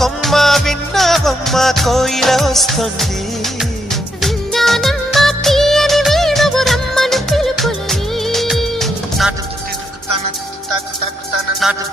కొమ్మ విన్నావమ్మ కోయిల వస్తుంది. విన్నానమ్మ తీయని వేణువు రమ్మను పిలుపులని. నాటు తాకు తాకు తాకు నాటు